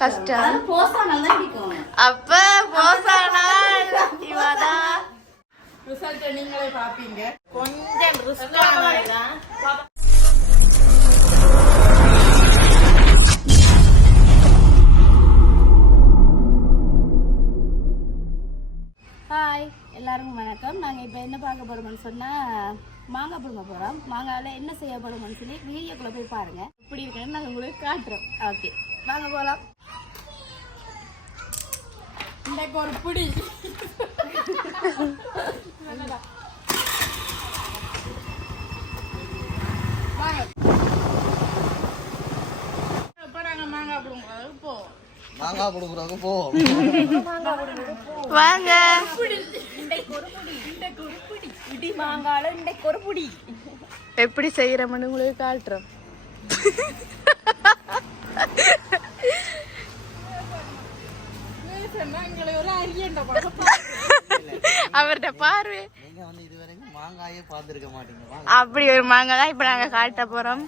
கஷ்டம். அப்ப போசானால் இவதான். ரிசல்ட் நீங்களே பாப்பீங்க கொஞ்சம் ரிஸ்கானதுதான் ஹாய் எல்லாருக்கும் வணக்கம். நாங்கள் இப்போ என்ன பார்க்க போகிறோம்னு சொன்னால் மாங்காய் பிடுங்க போகிறோம் மாங்காயில் என்ன செய்ய போகிறோம்னு சொல்லி வீடியோக்குள்ளே போய் பாருங்கள் இப்படி இருக்குன்னு நாங்கள் உங்களுக்கு காட்டுறோம். ஓகே வாங்க போகலாம் இன்னைக்கு ஒரு பிடி. மாங்காய் கொடுக்குறாங்க போ. வாங்க. இடி மாங்காயில் இன்றைக்கு ஒரு பிடி. எப்படி செய்யறோம்னு உங்களுக்கு காட்டுறோம் பேசுனா எங்களை ஒரு அரியண்ட பக்கம் அவர்கிட்ட பார்வை நீங்க வந்து இது வரைக்கும் மாங்காயே பார்த்துருக்க மாட்டீங்க வாங்க அப்படி ஒரு மாங்காய் தான் இப்ப நாங்க காட்ட போறோம்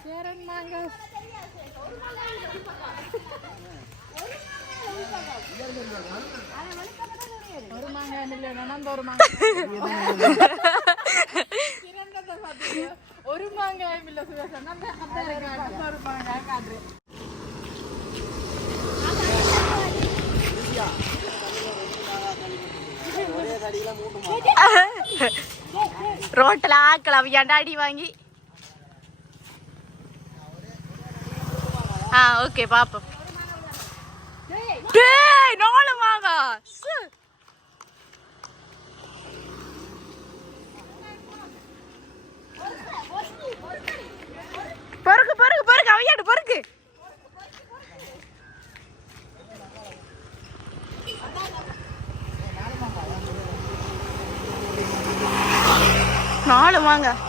ஒரு மாங்காய் இல்லை நனந்த ஒரு மாங்காய் இரண்டத்தை பார்த்தீங்க ஒரு மாங்காய் இல்லை சுவேசன் அந்த அந்த ஒரு மாங்காய் காட்டுறேன் ஒரே தடியில மூட்டு மாங்காய் ரோட்டில் ஆக்கள் அவையாண்டா அடி வாங்கி ஆ ஓகே பாப்போம் டேய் நாலு மாங்கா சு. பொறுக்கு பொறுக்கு பொறுக்கு அவையாடு பொறுக்கு நாலு மாங்காய்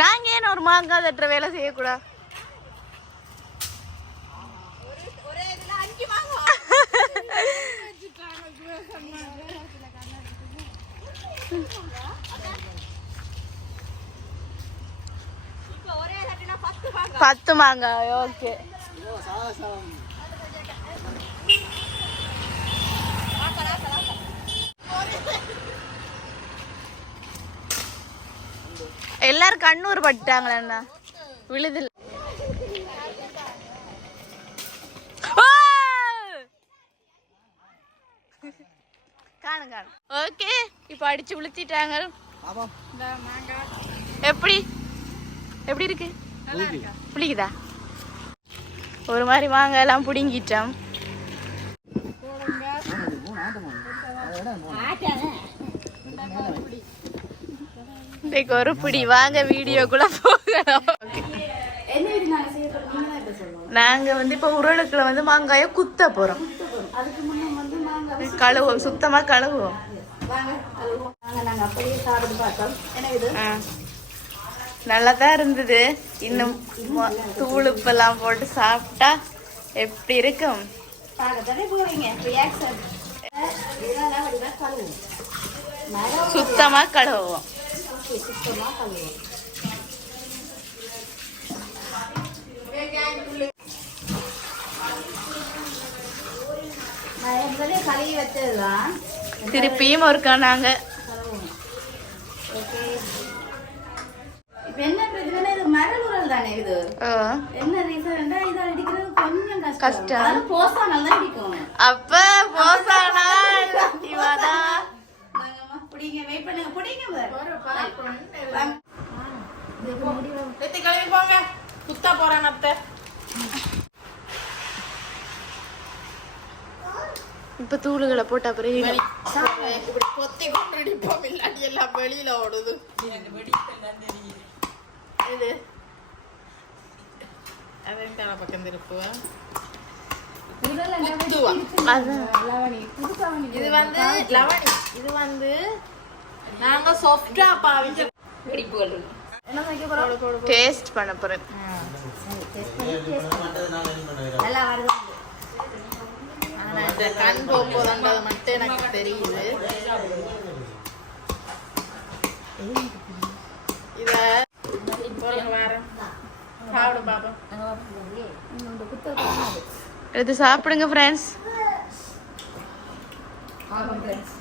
நாங்க ஏன் ஒரு மாங்காய் தட்டுற வேலை செய்யக்கூடாது பத்து மாங்காய் ஓகே எல்லாரும் கண்ணூர் பட்டுட்டாங்களா விழுதில். காணும் காணும். ஓகே இப்போ அடிச்சு விழுத்திட்டாங்க எப்படி? எப்படி இருக்கு? புளிக்குதா ஒரு மாதிரி மாங்காய் எல்லாம் பிடுங்கிட்டோம். இன்னைக்கு ஒரு பிடி. வாங்க வீடியோக்குள்ள போகலாம். நாங்க வந்து இப்போ உருளைக்குள்ள வந்து மாங்காயை குத்த போறோம். கழுவுவோம். சுத்தமா ஆ. நல்லா தான் இருந்தது. இன்னும் மொ- தூள் உப்பெல்லாம் போட்டு சாப்பிட்டா எப்படி இருக்கும்? கழுவும் சுத்தமா கழுவுவோம். ஓகே சுத்தமாக கழுவும் கழுவி வச்சதுதான் திருப்பியும் ஒருக்கா நாங்க. என்ன பிரச்சனை? இது மரலுரல் தானே இது. என்ன ரீசன் இதை அடிக்கிறது கொஞ்சம் கஷ்டம். அது அடிக்கும் அப்ப போசானால் நாங்கம்மா பிடிங்க வெயிட் பண்ணுங்க கிளம்பி போங்க. குத்தா போறேன் அத்தை. இப்ப தூளுகளை போட்ட அப்புறம் வெளி- இப்படி கொத்தி கொண்டு இடிப்போம் இல்லாட்டி எல்லாம் வெளியில ஓடுது. இது. அதே பக்கம் திருப்புவா? அதான் இது வந்து லவணி இது வந்து நாங்க சாஃப்டா பாவிச்சு போறோம்? டேஸ்ட் பண்ண போறேன். நல்லா வருது. இந்த கண் போகும்போது மட்டும் எனக்கு தெரியுது. இத எடுத்து சாப்பிடுங்க ஃப்ரெண்ட்ஸ் நல்லா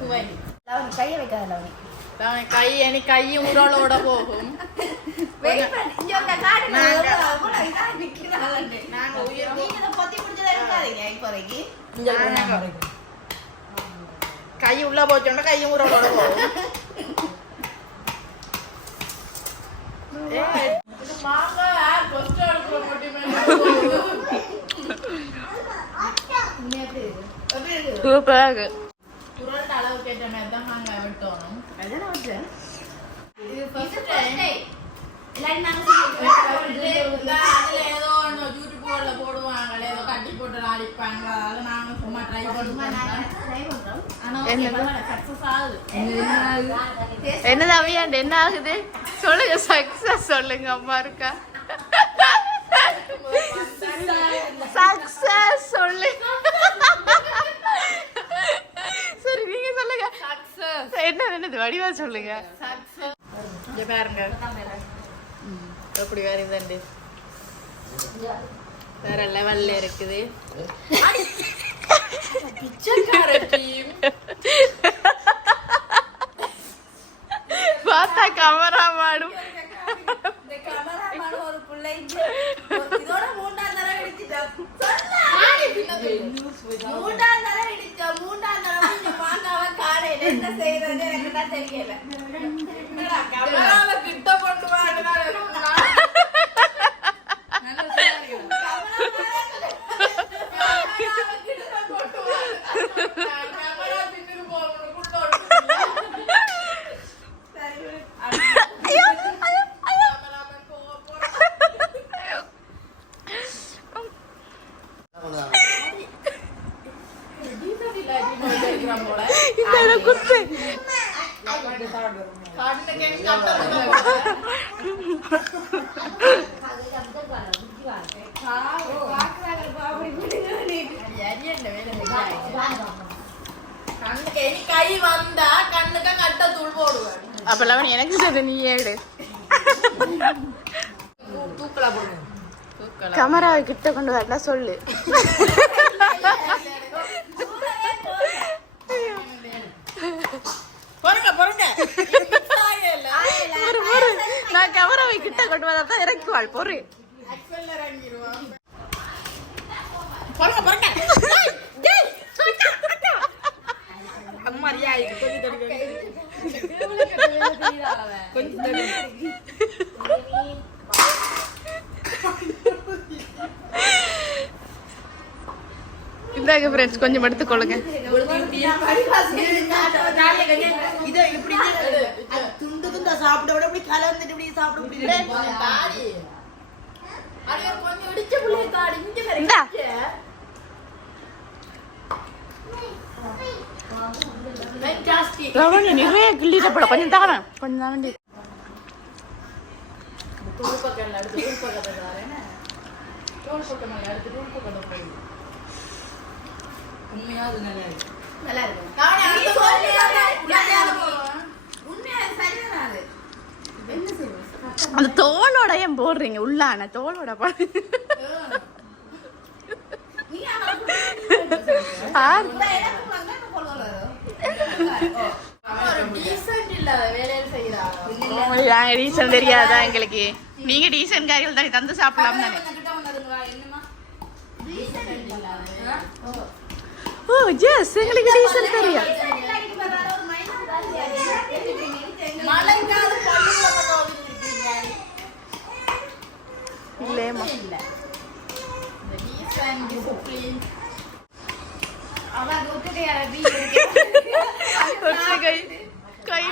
இருக்கேன் நல்ல சுவை லவனி கைய வைக்காத லவனி அவன் கை எனக்கு கையும் உடலோட போகும். வெயிட் பண்ணி இங்க வந்து காடு நாங்க- அவ்வளவு இதா நிக்கிறாங்க நாங்க உயிர் நீங்க இதை பொத்தி பிடிச்சதா இருக்காதீங்க இப்போதைக்கு கை உள்ள போச்சோன்னா கையும் உடலோட போகும் ஏய், இது மாங்காய் யார் first அடுப்புல போட்டு மேல எப்படி இருக்கு? சூப்பராக இருக்கு குரல் அளவுக்கு ஏற்ற மாதிரி தான் மாங்காய் வெட்டணும் அதான் வச்சேன் இது first இது time. first time. எல்லாரும் நாங்க இதுல அதுல ஏதோ ஒண்ணு யூடியூப்ல போடுவாங்க ஏதோ கட்டி போட்டு அடிப்பாங்க அதனால சும்மா ட்ரை பண்ணுவோம் என்னது அவையாண்டு என்ன ஆகுது சொல்லுங்க சக்சஸ் சொல்லுங்க அம்மா இருக்கா சக்சஸ் சொல்லு சரி நீங்க சொல்லுங்க என்ன என்னது? வடிவா சொல்லுங்க. இங்க பாருங்க. எப்படி வருதுண்டு வேற லெவல்ல இருக்குது. பார்த்தா கமரா மாடும் மூன்றாம் தடவை காலையில என்ன செய்யறது எனக்கு தெரியல கேமராவை கிட்ட கொண்டு வாங்க கேமரா பின்னுக்கு போகணும் கேமராமேன் போக போறோம் இந்த குத்து கண்ணுக்கு இனி கை வந்தா கண்ணுக்கு கட்ட போடுவேன் அப்பெல்லாம் எனக்கு சொல்லு நீ ஏடு தூக்கல கமராவை கிட்ட கொண்டு வரல சொல்லு பொறுங்க பொறுங்க பொறு, பொறு. நான் கமராவை கிட்ட கொண்டு வந்தா இறக்குவாள் பொறு அம்மாரியா கொஞ்சம் கொஞ்சம் இந்தாங்க ஃப்ரெண்ட்ஸ் கொஞ்சம் எடுத்துக்கொள்ளுங்க சாப்பிட விட இப்படி கலந்துட்டு இப்படி சாப்பிட முடியாது தாடி அது கொஞ்சம் இடிச்ச புள்ளை தாடி இங்க பாரு, இந்தா. இங்க. Fantastic. ரவணி நிறைய கிள்ளிட்ட போட கொஞ்சம் தாரேன் கொஞ்சம் தான் வேண்டி தோல் பக்கம் எடுத்து தோல் பக்கத்தை தாரேன் தோல் பக்கம் எடுத்து தோல் பக்கத்தை போய் உண்மையா அது நல்லா இருக்கு நல்லா இருக்கும் அந்த தோலோட ஏன் போடுறீங்க உள்ளான தோலோட நாங்க டீசன் தெரியாதா எங்களுக்கு நீங்க டீசன் காய்கள் தானே தந்து சாப்பிடலாம் தானே. ஓ ஜெஸ் எங்களுக்கு டீசன் தெரியும். இல்லையம்மா கை கை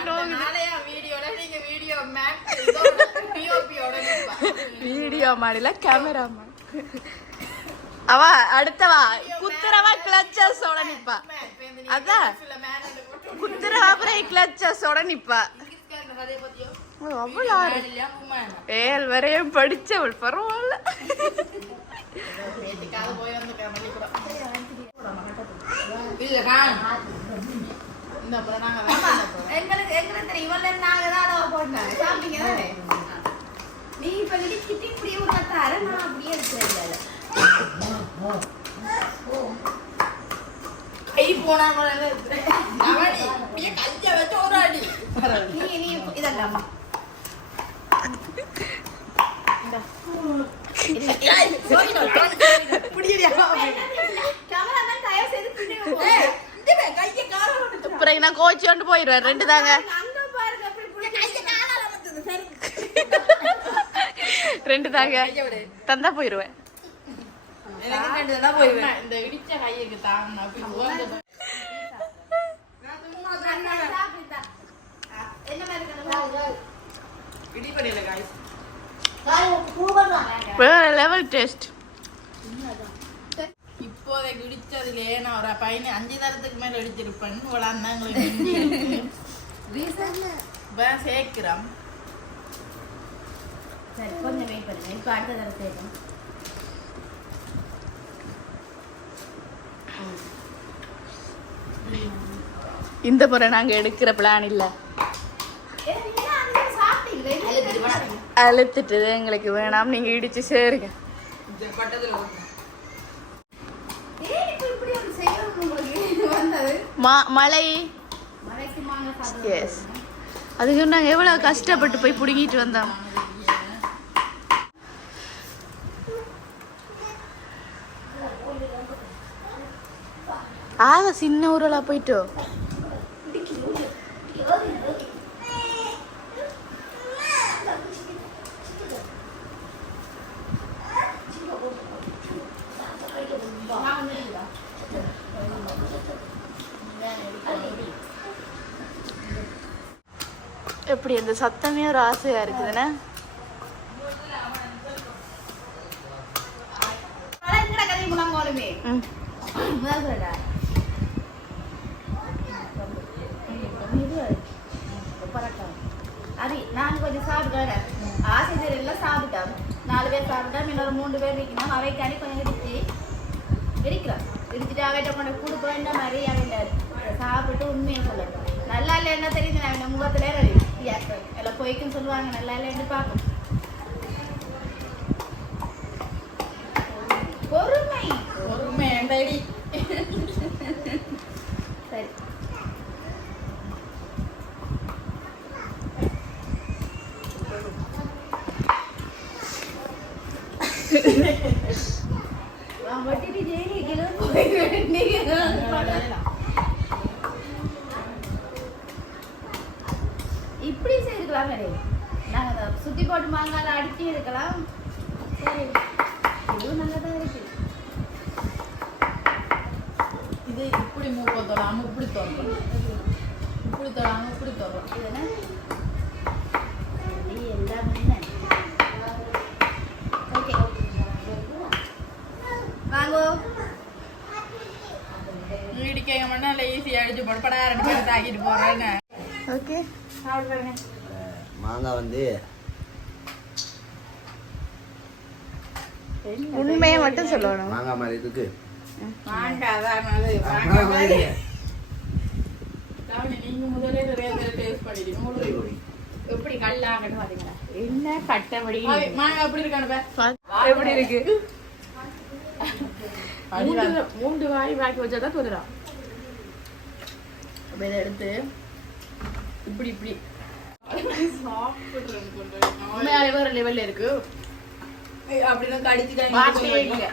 வீடியோ மாடல கேமரா மாடு. அவ அடுத்தவா? குத்துறவா கிளச்சஸோட நிப்பா. அதான். சில மேன் போட்டு குத்துற அப்புறம் கிளச்சஸோட நிப்பா. தான் அளவு போட்டாங்க. சாப்பிட்டீங்க தானே நீ இப்ப இடிச்சிட்டு இப்படியே ஒரு கத்தார நான் அப்படியே இருக்கிறேன் கை போனா கூட வச்சு ஒரு அடி. நீ இதெல்லாம். கேமராமேன் தயவு செய்து பின்னாடி போ. கைய கால வந்து அப்புறம் நான் கோச்சி கொண்டு போயிடுவேன் ரெண்டு தாங்க அங்க பாருங்க அப்படி புடிச்சு. காலால வந்து சரி ரெண்டு தாங்க தந்தா போயிடுவேன் தான் இந்த இடிச்ச கையுக்கு. ஆ, என்ன மாதிரி வேற லெவல் டேஸ்ட் இப்போதைக்கு இடிச்சதுலயே நான் ஒரு பையனை அஞ்சு தரத்துக்கு மேல இடிச்சிருப்பேன். இப்போ சேர்க்கிறோம். சரி கொஞ்சம் வெயிட் பண்ணுங்க. இப்போ அடுத்த செய்யணும் இந்த முறை நாங்க எடுக்கிற பிளான் இல்ல. அழுத்துட்டு எங்களுக்கு வேணாம் நீங்க இடிச்சு சேருங்க. பட்டத்துல மா மலை மலைக்கு மாங்க சாப்பிடுவோம். எஸ் அது சொன்னாங்க எவ்வளவு கஷ்டப்பட்டு போய் பிடுங்கிட்டு வந்தோம். ஆக சின்ன ஊரலா போயிட்டோ? எப்படி? அந்த சத்தமே ஒரு ஆசையாக இருக்குதுண்ணே. மலை எங்கடா கதை முழங்கோலுமே ம். முதல் சொல்லடா அரி நான் கொஞ்சம் சாப்பிட்டேன் ஆசை எல்லாம் சாப்பிட்டோம் நாலு பேர் சாப்பிட்டோம் இன்னொரு மூணு பேர் இருக்கணும் அவைக்காண்டி கொஞ்சம் இடிச்சு இடிக்கிறோம் இடிச்சுட்டு அவைகிட்ட கொண்டு கொடுக்க வேண்டாம் மாதிரி அவன் சாப்பிட்டு உண்மையை சொல்லணும் நல்லா இல்லை என்ன தெரியுது நான் முகத்துல அவன் முகத்துல எல்லாம் பொய்க்குன்னு சொல்லுவாங்க நல்லா இல்லைன்னு பார்க்கும் பொறுமை பொறுமை எந்த இடி சரி வட்டிட்டு ஜெயிலி கிளம்பி போய் இப்படி செய்திருக்கலாம் நிறைய நாங்கள் அதை சுத்தி போட்டு மாங்கால அடிச்சு இருக்கலாம் சரி. இதுவும் நல்லா தான் இருக்கு. இது இப்படி மூக்க தொடாம இப்படி தொடரும் இப்படி தொடாம இப்படி தொடரும் இது என்ன இது எல்லாம் ஓகே. வாங்கோ. இல்லை ஈஸியாக அடிச்சு போட்டு படா. ரெண்டு பேரும் தாக்கிட்டு போறேன்னு. ஓகே. சாப்பிடுறேங்க மாங்காய் வந்து உண்மையை மட்டும் சொல்லணும். மாங்காய் மாதிரி இருக்கு எப்படி கல்லாங்கன்னு பாத்தீங்களா? என்ன எப்படி இருக்கானு எப்படி இருக்கு? மூன்று வாய் வாக்கி வச்சாதான் தோதுறான் இதை எடுத்து இப்படி இப்படி. உண்மையாலே வேற லெவல்ல இருக்கு. வார்த்தையே இல்ல.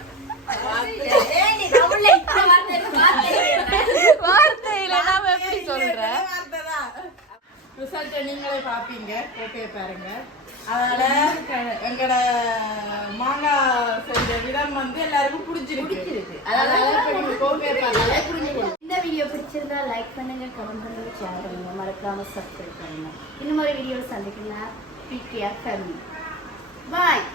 வார்த்தையில நாம எப்படி சொல்ற? ரிசல்ட்டை நீங்களே பார்ப்பீங்க. ஓகே பாருங்க. அதனால எங்களோட மாங்காய் செஞ்ச விதம் வந்து எல்லாருக்கும் பிடிச்சிருக்கு. இந்த வீடியோ பிடிச்சிருந்தா லைக் பண்ணுங்க கமெண்ட் பண்ணுங்க ஷேர் பண்ணுங்க. மறக்காம சப்ஸ்கிரைப் பண்ணுங்க. இன்னும் ஒரு வீடியோ சந்திக்கலாம். பிகேஆர் ஃபேமிலி பாய்